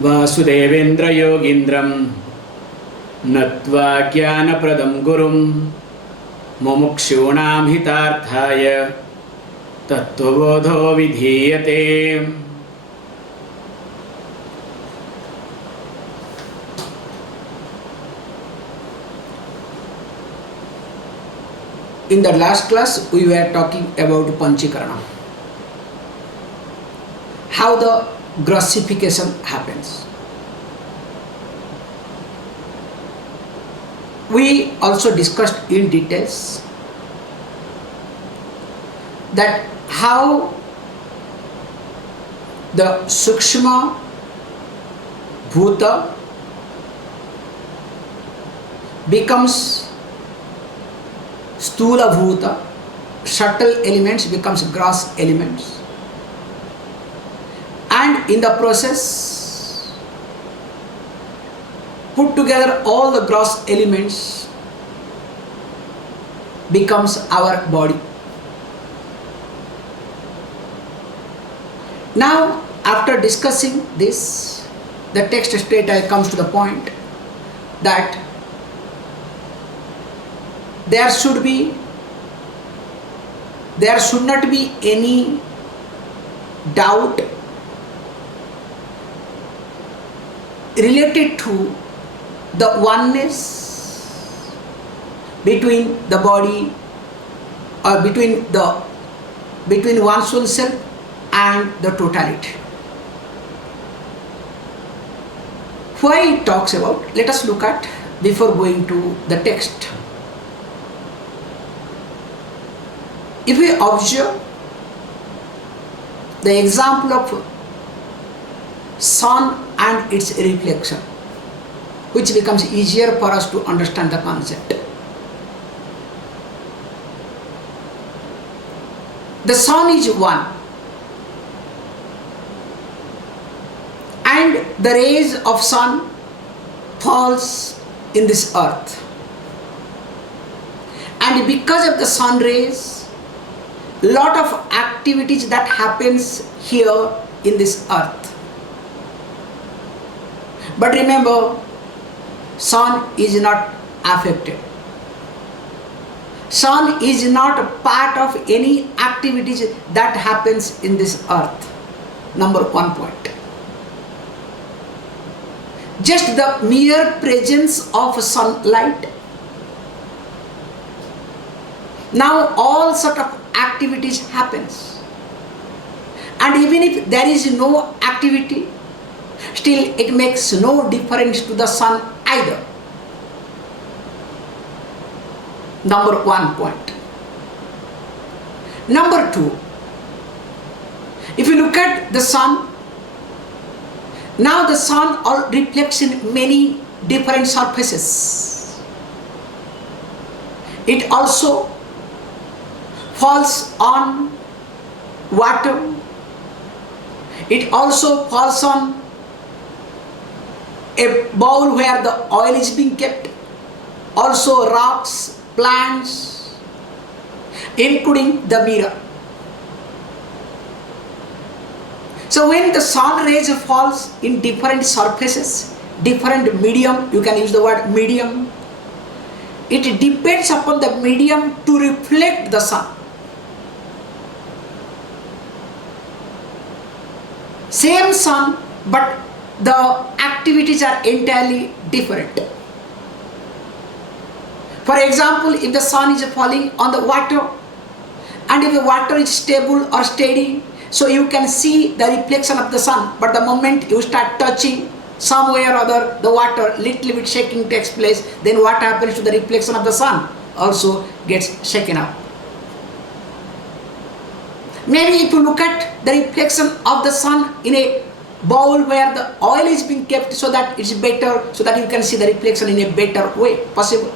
वासुदेवेन्द्र योगीन्द्रं नत्वा ज्ञानप्रदं गुरुं मुमुक्षूणां हितार्थाय तत्त्वबोधो विधीयते. In the last class we were talking about Panchikarana, how the grossification happens. We also discussed in details that how the Sukshma Bhuta becomes Stula Bhuta, subtle elements becomes gross elements, and in the process put together all the gross elements becomes our body. Now after discussing this, the text straight comes to the point that there should not be any doubt related to the oneness between the body or between one's own self and the totality. Why it talks about? Let us look at before going to the text. If we observe the example of sun and its reflection, which becomes easier for us to understand the concept. The sun is one, and the rays of sun falls in this earth, and because of the sun rays, lot of activities that happens here in this earth. But remember, sun is not affected. Sun is not a part of any activities that happens in this earth. Number 1 point. Just the mere presence of sunlight. Now all sort of activities happens, and even if there is no activity, still it makes no difference to the sun either. Number 1 point. Number 2, if you look at the sun, now the sun all reflects in many different surfaces. It also falls on water. It also falls on a bowl where the oil is being kept. Also rocks, plants, including the mirror. So when the sun rays falls in different surfaces, different medium, you can use the word medium, it depends upon the medium to reflect the sun. Same sun, but the activities are entirely different. For example, if the sun is falling on the water, and if the water is stable or steady, so you can see the reflection of the sun, but the moment you start touching somewhere or other, the water little bit shaking takes place, then what happens to the reflection of the sun? Also gets shaken up. Maybe if you look at the reflection of the sun in a bowl where the oil is being kept, so that it's better, so that you can see the reflection in a better way possible.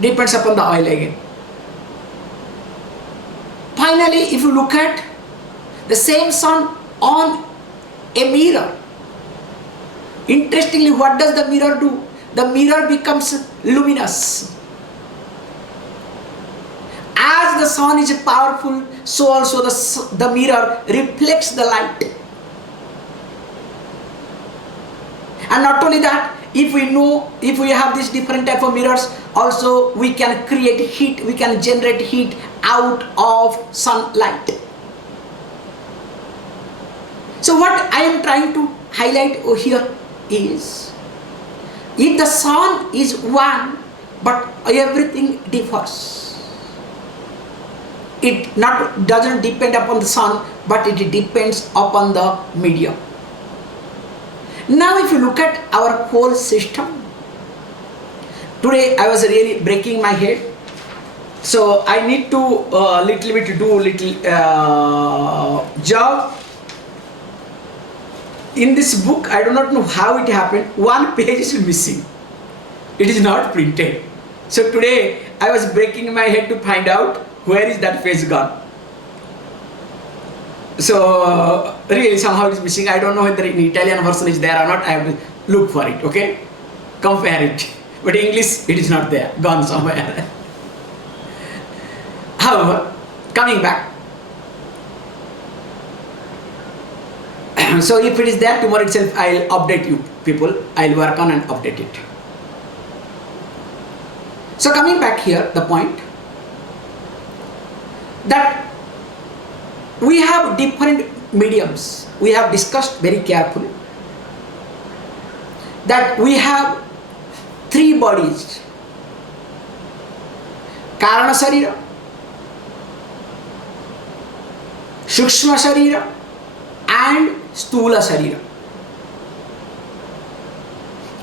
Depends upon the oil again. Finally, if you look at the same sun on a mirror, interestingly, what does the mirror do? The mirror becomes luminous. As the sun is powerful, so also the mirror reflects the light. And not only that, if we have these different type of mirrors, also we can create heat, we can generate heat out of sunlight. So what I am trying to highlight here is, if the sun is one, but everything differs. It doesn't depend upon the sun, but it depends upon the medium. Now if you look at our whole system, today I was really breaking my head, so I need to do job. In this book, I do not know how it happened, one page is missing. It is not printed. So today I was breaking my head to find out where is that page gone. So really somehow it is missing. I don't know whether in Italian version is there or not. I have to look for it, okay? Compare it. But English, it is not there, gone somewhere. However, coming back. So if it is there, tomorrow itself I will update you people. I will work on and update it. So coming back here, the point that we have different mediums. We have discussed very carefully that we have three bodies: Karana Sharira, Sukshma Sharira and Stula Sharira.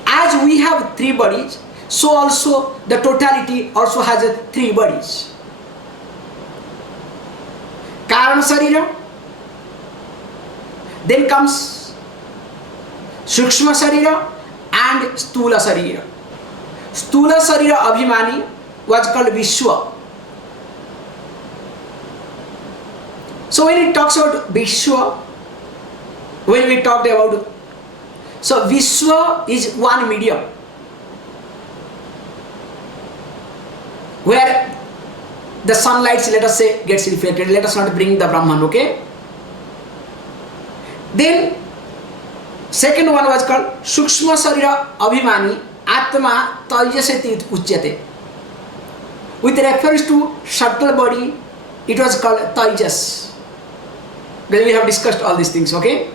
As we have three bodies, so also the totality also has three bodies. Karana Sharira, then comes Sukshma Sharira and Stula Sharira. Stula Sharira Abhimani was called Vishwa. So when it talks about Vishwa, when we talked about, so Vishwa is one medium where the sunlight, let us say, gets reflected. Let us not bring the Brahman, okay? Then second one was called Sukshma Sharira Abhimani Atma Taijaseti Uchyate. With reference to subtle body, it was called Taijas. Then we have discussed all these things, okay?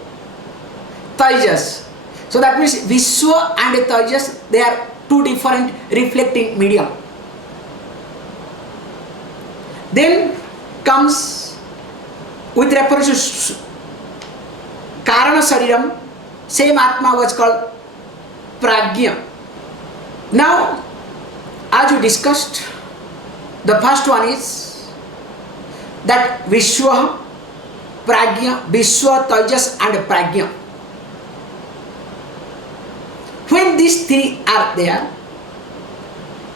Taijas. So that means Vishwa and Taijas, they are two different reflecting medium. Then comes with reference to Karana Shariram, same Atma was called Pragya. Now, as we discussed, the first one is that Vishwa, Pragya, Vishwa, Taijas and Pragya. When these three are there,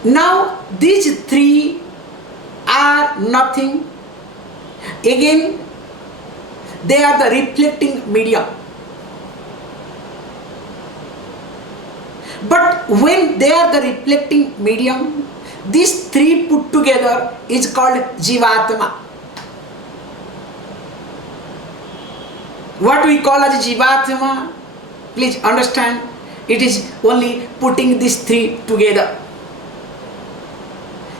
now these three are nothing. Again, they are the reflecting medium. But when they are the reflecting medium, these three put together is called Jivatma. What we call as Jivatma, please understand, it is only putting these three together.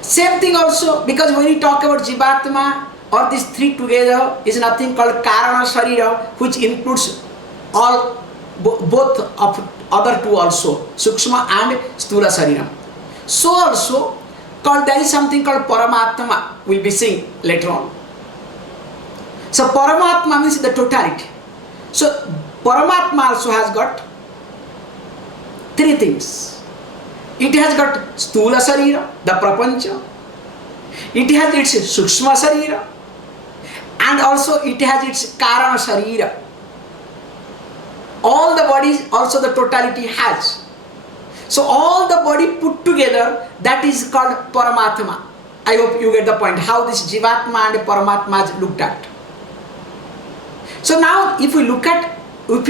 Same thing also, because when we talk about Jivatma or these three together is nothing called Karana Sharira, which includes all both of other two also, Sukshma and Stula Sharira. So also called, there is something called Paramatma, we'll be seeing later on. So Paramatma means the totality. So Paramatma also has got three things. It has got Stula Sharira, the Prapancha. It has its Sukshma Sharira, and also it has its Karana Sharira. All the bodies also the totality has. So all the body put together, that is called Paramatma. I hope you get the point, how this Jivatma and Paramatma is looked at. So now if we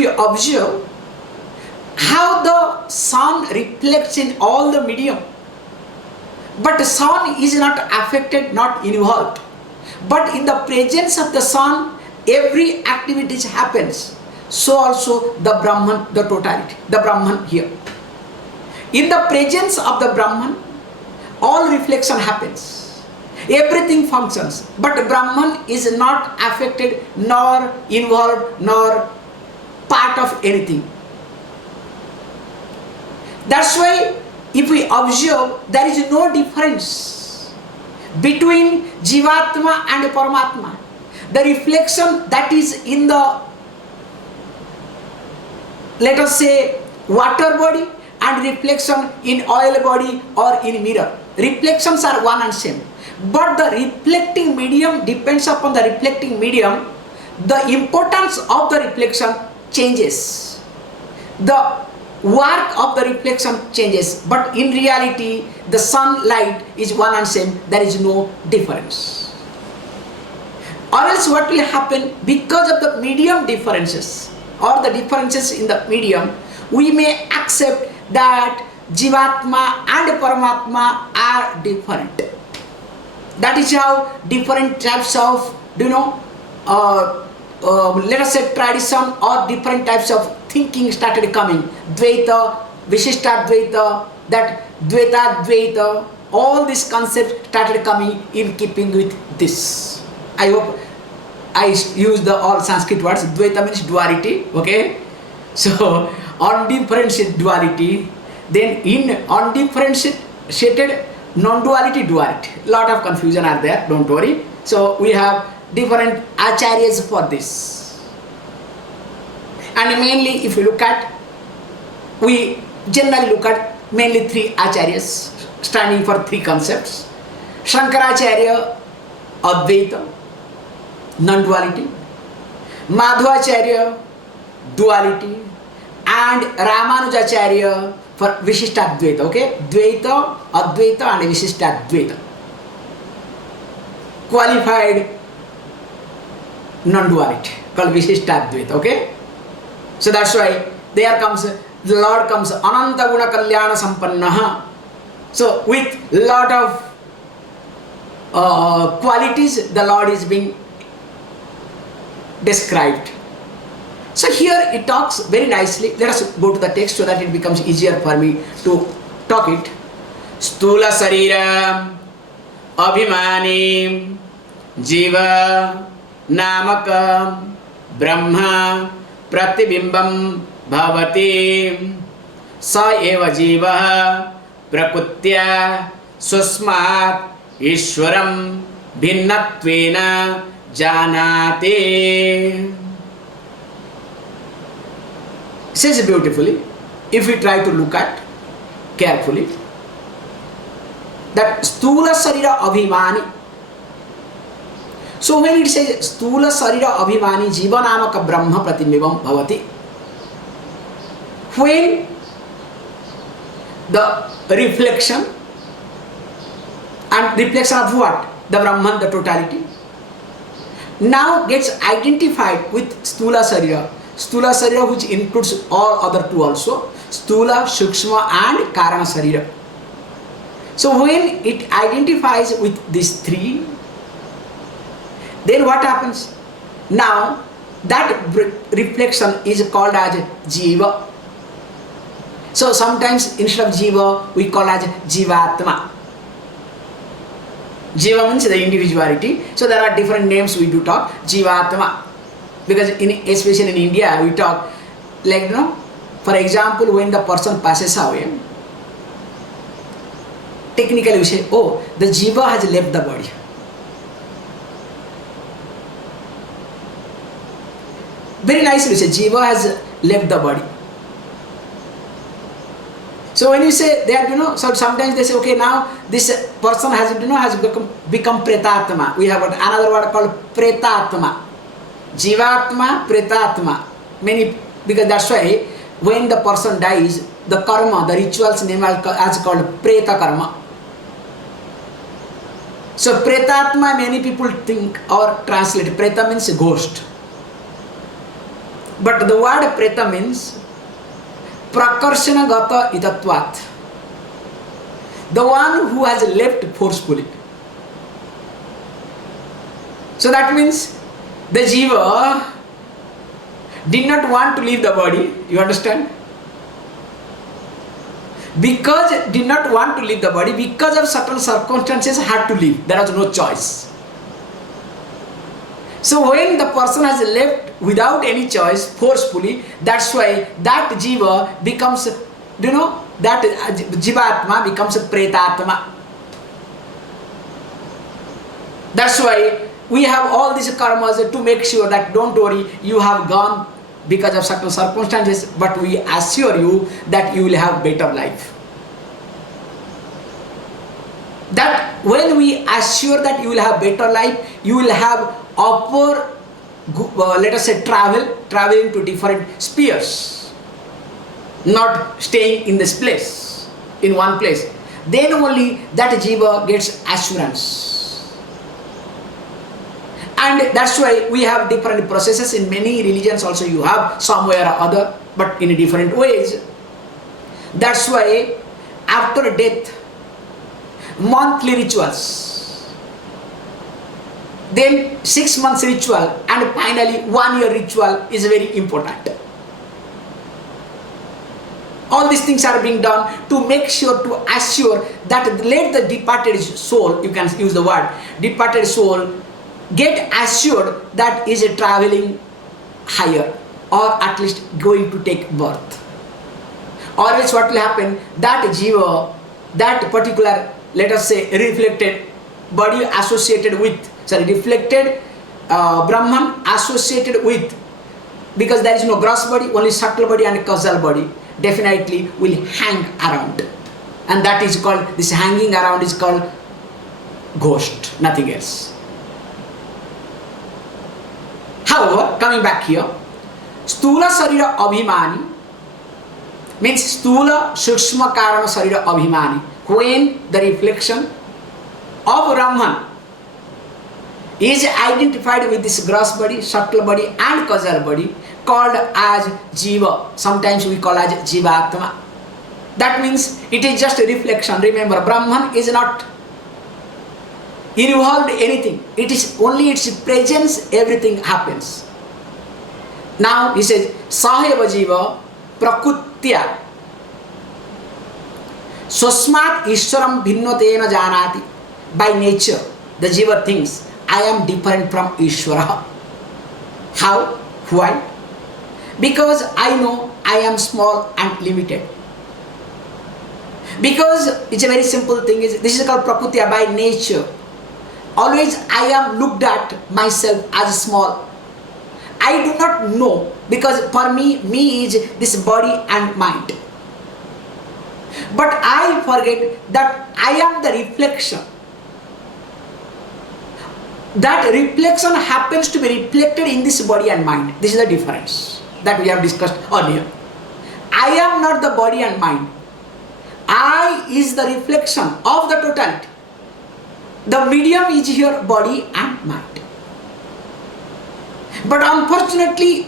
observe how the sun reflects in all the medium, but the sun is not affected, not involved. But in the presence of the sun, every activity happens. so also the Brahman, the totality, the Brahman here. In the presence of the Brahman, all reflection happens. Everything functions. But Brahman is not affected, nor involved, nor part of anything. That's why if we observe, there is no difference between Jivatma and Paramatma. The reflection that is in the, let us say, water body and reflection in oil body or in mirror. Reflections are one and same. But the reflecting medium depends upon the reflecting medium. The importance of the reflection changes. The work of the reflection changes. But in reality, the sunlight is one and same. There is no difference. Or else what will happen? Because of the medium differences or the differences in the medium, we may accept that Jivatma and Paramatma are different. That is how different types of, let us say, tradition or different types of thinking started coming. Dvaita, Vishishtadvaita, that Dvaita, Dvaita, all these concepts started coming in keeping with this. I hope I use the all Sanskrit words. Dvaita means duality, okay? So, undifferentiated duality, then in undifferentiated non-duality, duality. Lot of confusion are there, don't worry. So, we have different acharyas for this. And mainly, if you look at, we generally look at mainly three acharyas standing for three concepts. Shankaracharya, Advaita, non-duality. Madhvacharya, duality. And Ramanujacharya for Vishishtadvaita, okay? Dvaita, Advaita and Vishishtadvaita. Qualified non-duality called Vishishtadvaita, okay? So that's why there comes, the Lord comes Ananta Guna Kalyana Sampannaha. So with lot of qualities, the Lord is being described. So here it talks very nicely. Let us go to the text so that it becomes easier for me to talk it. Stula Sarira Abhimani Jiva Namaka Brahma Pratibimbam Bhavati Sa Eva Jiva Prakutya Susmat Ishwaram Bhinnatvena Janate. Says beautifully, if we try to look at carefully, that Stula Sarira Abhimani. So when it says Stula Sarira Abhimani Jiva Namaka Brahma Pratibimbam Bhavati, when the reflection, and reflection of what? The Brahman, the totality, now gets identified with Stula Sarira. Stula Sarira, which includes all other two also, Stula, Shukshma and Karana Sarira. So when it identifies with these three, then what happens? Now that reflection is called as Jiva. So sometimes instead of Jiva, we call as Jivatma. Jiva means the individuality. So there are different names we do talk. Jivatma. Because especially in India, we talk like, for example, when the person passes away, technically we say, oh, the Jiva has left the body. Very nicely we say, Jiva has left the body. So when you say that, so sometimes they say, okay, now this person has, has become Pretatma. We have another word called Pretatma. Jivatma, Pretatma. Because that's why when the person dies, the karma, the rituals name as called Preta Karma. So Pretatma, many people think or translate, Preta means ghost. But the word Preta means Prakarshana Gata Itatvat. The one who has left forcefully. So that means the Jiva did not want to leave the body. You understand? Because did not want to leave the body, because of certain circumstances had to leave. There was no choice. So when the person has left without any choice, forcefully, that's why that jiva becomes, that jivatma becomes a pretatma. That's why we have all these karmas to make sure that don't worry, you have gone because of certain circumstances, but we assure you that you will have better life. That when we assure that you will have better life, you will have upper, let us say traveling to different spheres, not staying in this place, in one place. Then only that jiva gets assurance. And that's why we have different processes. In many religions also you have somewhere or other, but in different ways. That's why after death, monthly rituals, then 6 months ritual, and finally 1 year ritual is very important. All these things are being done to make sure, to assure that let the departed soul, you can use the word, departed soul, get assured that is traveling higher, or at least going to take birth. Or else what will happen, that jiva, that particular, let us say, reflected body associated with, reflected Brahman associated with, because there is no gross body, only subtle body and causal body, definitely will hang around. And that is called, this hanging around is called ghost, nothing else. However, coming back here, Stula Sarira Abhimani means Stula Sukshma Karana Sarira Abhimani. When the reflection of Brahman is identified with this gross body, subtle body and causal body, called as Jiva. Sometimes we call as Jivatma. That means it is just a reflection. Remember, Brahman is not involved anything. It is only its presence, everything happens. Now he says, Saheva Jiva Prakutya Swasmat Ishwaram Bhinnotena Janati. By nature, the Jiva thinks, I am different from Ishwara. How? Why? Because I know I am small and limited. Because it's a very simple thing. This is called Prakutya, by nature. Always I am looked at myself as small. I do not know, because for me is this body and mind. But I forget that I am the reflection. That reflection happens to be reflected in this body and mind. This is the difference that we have discussed earlier. I am not the body and mind. I is the reflection of the totality. The medium is here, body and mind. But unfortunately,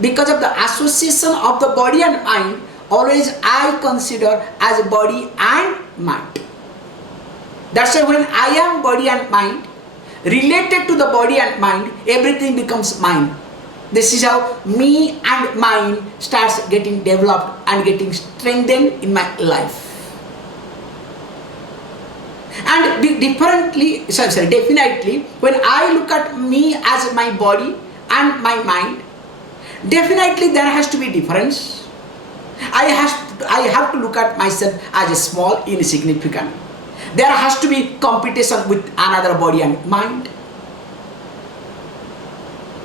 because of the association of the body and mind, always I consider as body and mind. That's why when I am body and mind, related to the body and mind, everything becomes mine. This is how me and mind starts getting developed and getting strengthened in my life. And definitely, when I look at me as my body and my mind, definitely there has to be difference. I have to look at myself as a small, insignificant. There has to be competition with another body and mind.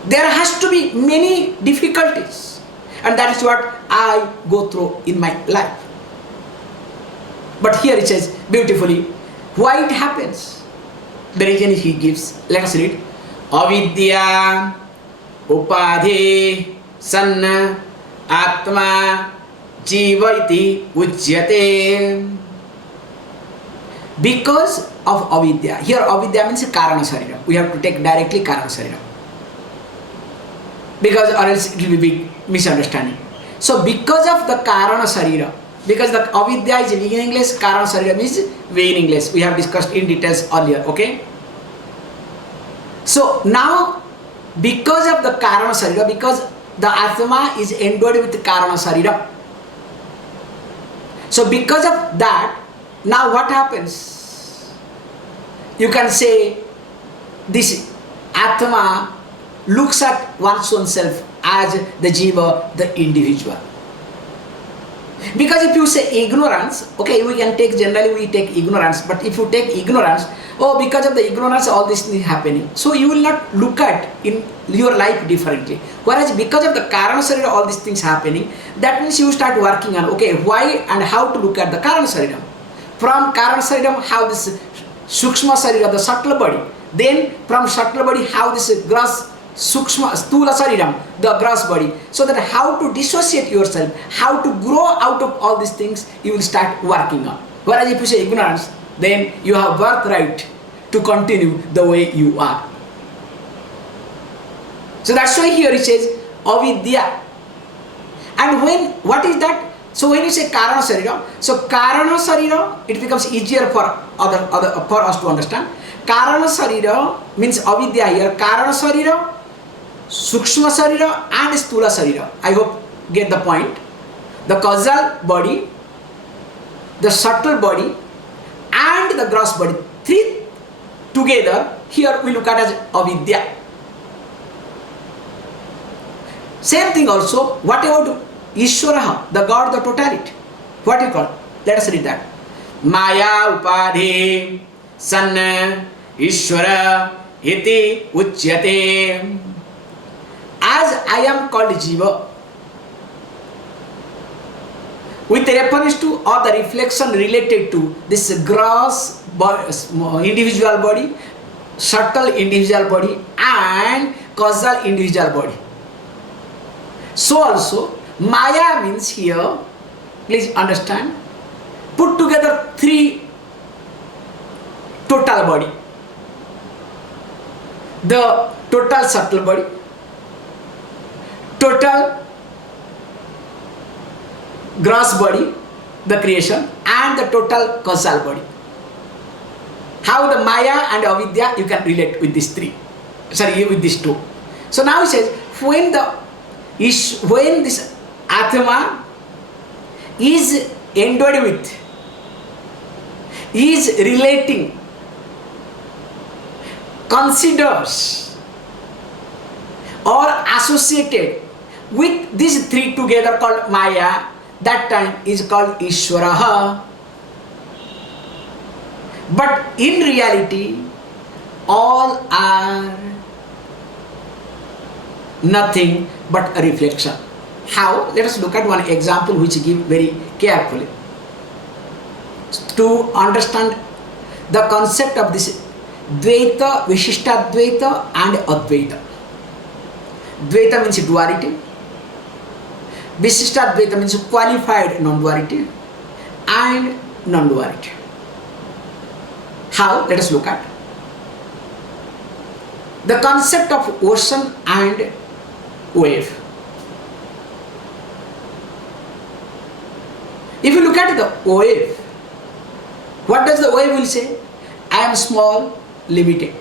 There has to be many difficulties, and that is what I go through in my life. But here it says beautifully why it happens. The reason he gives. Let us read. Avidya upadhi sanna atma jiva iti ujyate. Because of avidya. Here avidya means karana sarira. We have to take directly karana sarira, because or else it will be big misunderstanding. So because of the karana sarira, because the avidya is meaningless, karana sarira means meaningless. We have discussed in details earlier, okay? So now, because of the karana sarira, because the Atma is endowed with Karana Sarira. So because of that, now what happens? You can say this Atma looks at one's own self as the Jiva, the individual. Because if you say ignorance, okay, we can take, generally we take ignorance, but if you take ignorance, oh, because of the ignorance all this is happening, so you will not look at in your life differently. Whereas because of the Karana Sarira all these things happening, that means you start working on, okay, why and how to look at the Karana Sarira. From Karana Sarira, how this Sukshma Sarira, the subtle body, then from subtle body, how this gross Sukshma, Stula Sariram, the gross body. So that how to dissociate yourself, how to grow out of all these things, you will start working on. Whereas if you say ignorance, then you have birthright to continue the way you are. So that's why here it says avidya. And when, what is that? So when you say Karana Sarira, so Karana Sarira, it becomes easier for for us to understand. Karana Sarira means avidya here. Karana Sarira, Sukshma Sarira and Stula Sarira. I hope get the point. The causal body, the subtle body and the gross body. Three together, here we look at as avidya. Same thing also, what about Ishwara, the God, the totality? What you call? Let us read that. Maya upadhi sanna Ishwara iti uchyate. As I am called Jiva, with reference to or the reflection related to this gross individual body, subtle individual body and causal individual body. So also Maya means here, please understand, put together three total body. The total subtle body, total gross body, the creation, and the total causal body. How the Maya and Avidya you can relate with these three, with these two. So now it says, when this Atma is endowed with, is relating, considers or associated with these three together called Maya, that time is called Ishwaraha. But in reality, all are nothing but a reflection. How? Let us look at one example which give very carefully to understand the concept of this Dvaita, Vishishtadvaita and Advaita. Dvaita means duality, Vishishtadvaita means qualified non-duality and non-duality. How? Let us look at the concept of ocean and wave. If you look at the wave, what does the wave will say? I am small, limited,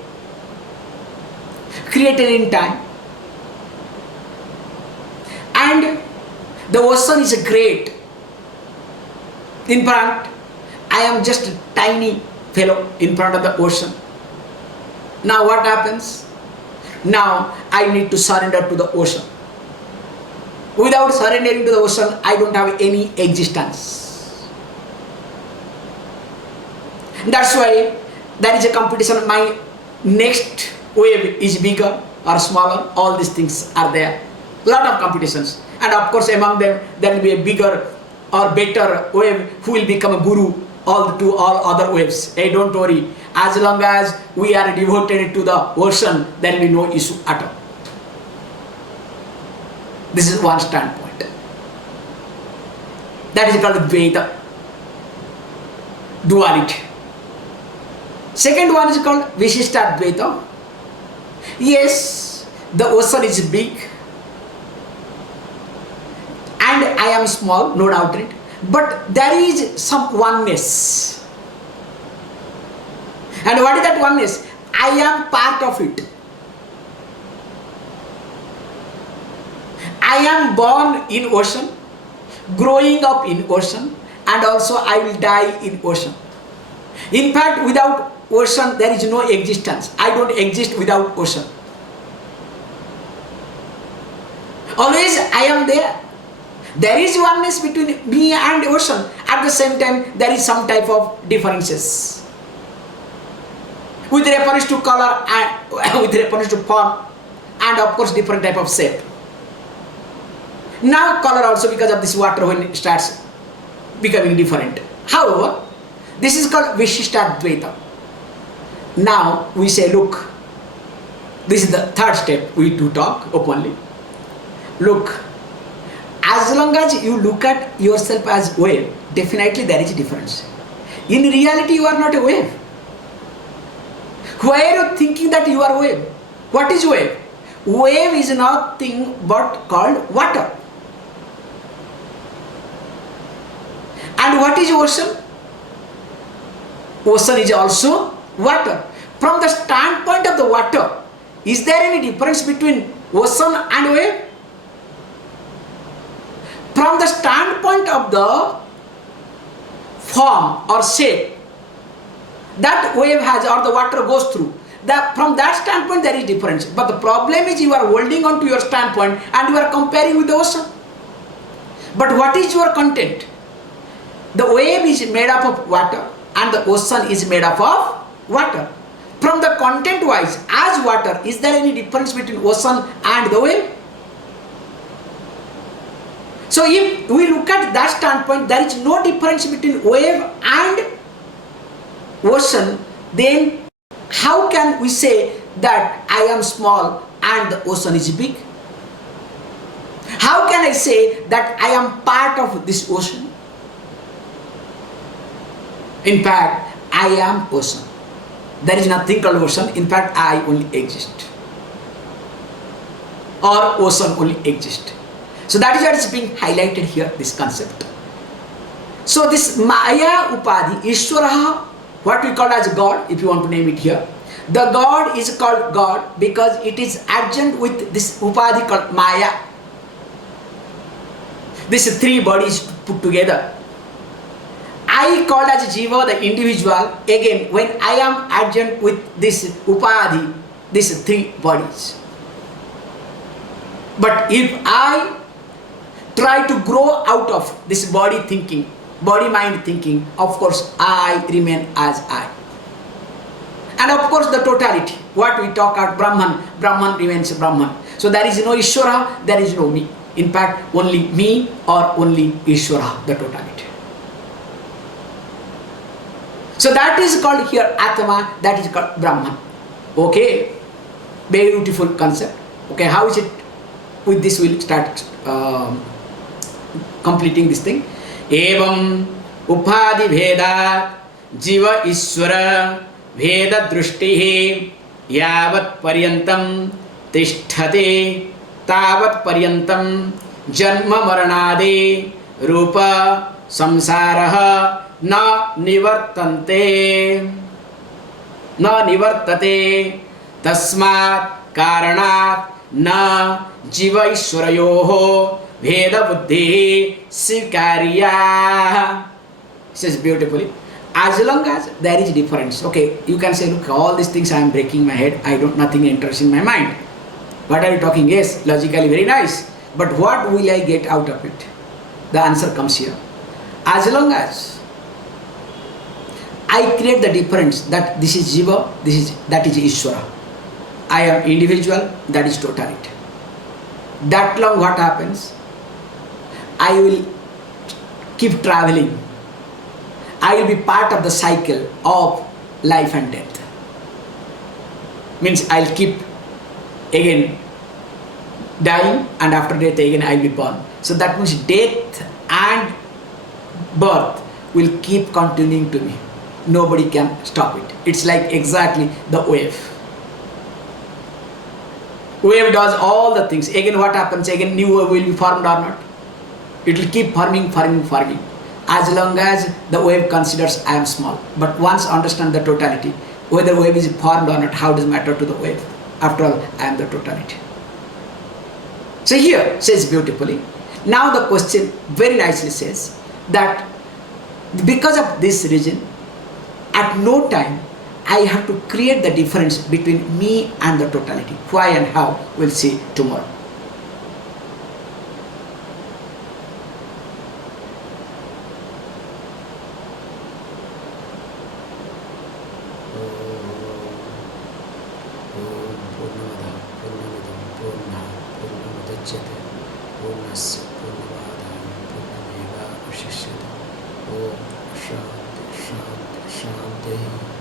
created in time, and the ocean is great. In front, I am just a tiny fellow in front of the ocean. Now what happens? Now I need to surrender to the ocean. Without surrendering to the ocean, I don't have any existence. That's why there is a competition. My next wave is bigger or smaller. All these things are there. Lot of competitions. And of course among them, there will be a bigger or better wave who will become a guru to all other waves. Hey, don't worry. As long as we are devoted to the ocean, there will be no issue at all. This is one standpoint. That is called Dvaita, duality. Second one is called Vishishtadvaita. Yes, the ocean is big and I am small, no doubt in it. But there is some oneness. And what is that oneness? I am part of it. I am born in ocean, growing up in ocean, and also I will die in ocean. In fact, without ocean there is no existence. I don't exist without ocean. Always I am there. There is oneness between me and ocean. At the same time, there is some type of differences with reference to color and with reference to form, and of course different type of shape. Now color also, because of this water, when it starts becoming different. However, this is called Vishishtadvaita. Now we say, look, this is the third step we do talk openly. Look, as long as you look at yourself as wave, definitely there is a difference. In reality, you are not a wave. Why are you thinking that you are wave? What is wave? Wave is nothing but called water. And what is ocean? Ocean is also water. From the standpoint of the water, is there any difference between ocean and wave? From the standpoint of the form or shape that wave has or the water goes through, from that standpoint there is difference. But the problem is you are holding on to your standpoint and you are comparing with the ocean. But what is your content? The wave is made up of water and the ocean is made up of water. From the content wise, as water, is there any difference between ocean and the wave? So if we look at that standpoint, there is no difference between wave and ocean, then how can we say that I am small and the ocean is big? How can I say that I am part of this ocean? In fact, I am ocean. There is nothing called ocean. In fact, I only exist. Or ocean only exists. So that is what is being highlighted here, this concept. So this Maya Upadhi, Ishwara, what we call as God, if you want to name it here. The God is called God because it is adjunct with this Upadhi called Maya. These three bodies put together. I called as Jiva, the individual, again when I am adjunct with this Upadhi, these three bodies. But if I try to grow out of this body thinking, body-mind thinking, of course I remain as I. And of course the totality, what we talk about Brahman, Brahman remains Brahman. So there is no Ishvara, there is no me. In fact, only me or only Ishvara, the totality. So that is called here Atman, that is called Brahman. Okay, very beautiful concept. Okay, how is it? With this we'll start completing this thing. Evam upadhi bheda jiva ishvara bheda drushtihi yavat paryantam tishthate tavat paryantam janma maranade rupa samsaraha na nivartate tasmat karanat na jiva ishwarayoho veda buddhi sikarya. Says beautifully, as long as there is difference. Okay, you can say, look, all these things I am breaking my head, nothing enters in my mind. What are you talking? Yes, logically very nice, but what will I get out of it? The answer comes here. As long as I create the difference that this is Jiva, that is Ishvara, I am individual, that is totality. That long what happens? I will keep traveling. I will be part of the cycle of life and death. Means I'll keep again dying, and after death again I'll be born. So that means death and birth will keep continuing to me. Nobody can stop it. It's like exactly the wave. Wave does all the things. Again what happens? Again new wave will be formed or not? It will keep forming. As long as the wave considers I am small. But once understand the totality, whether wave is formed or not, how does it matter to the wave? After all, I am the totality. So here says beautifully. Now the question very nicely says that because of this reason, at no time I have to create the difference between me and the totality. Why and how, we'll see tomorrow. Oneness, Shanti, Shanti, Shanti.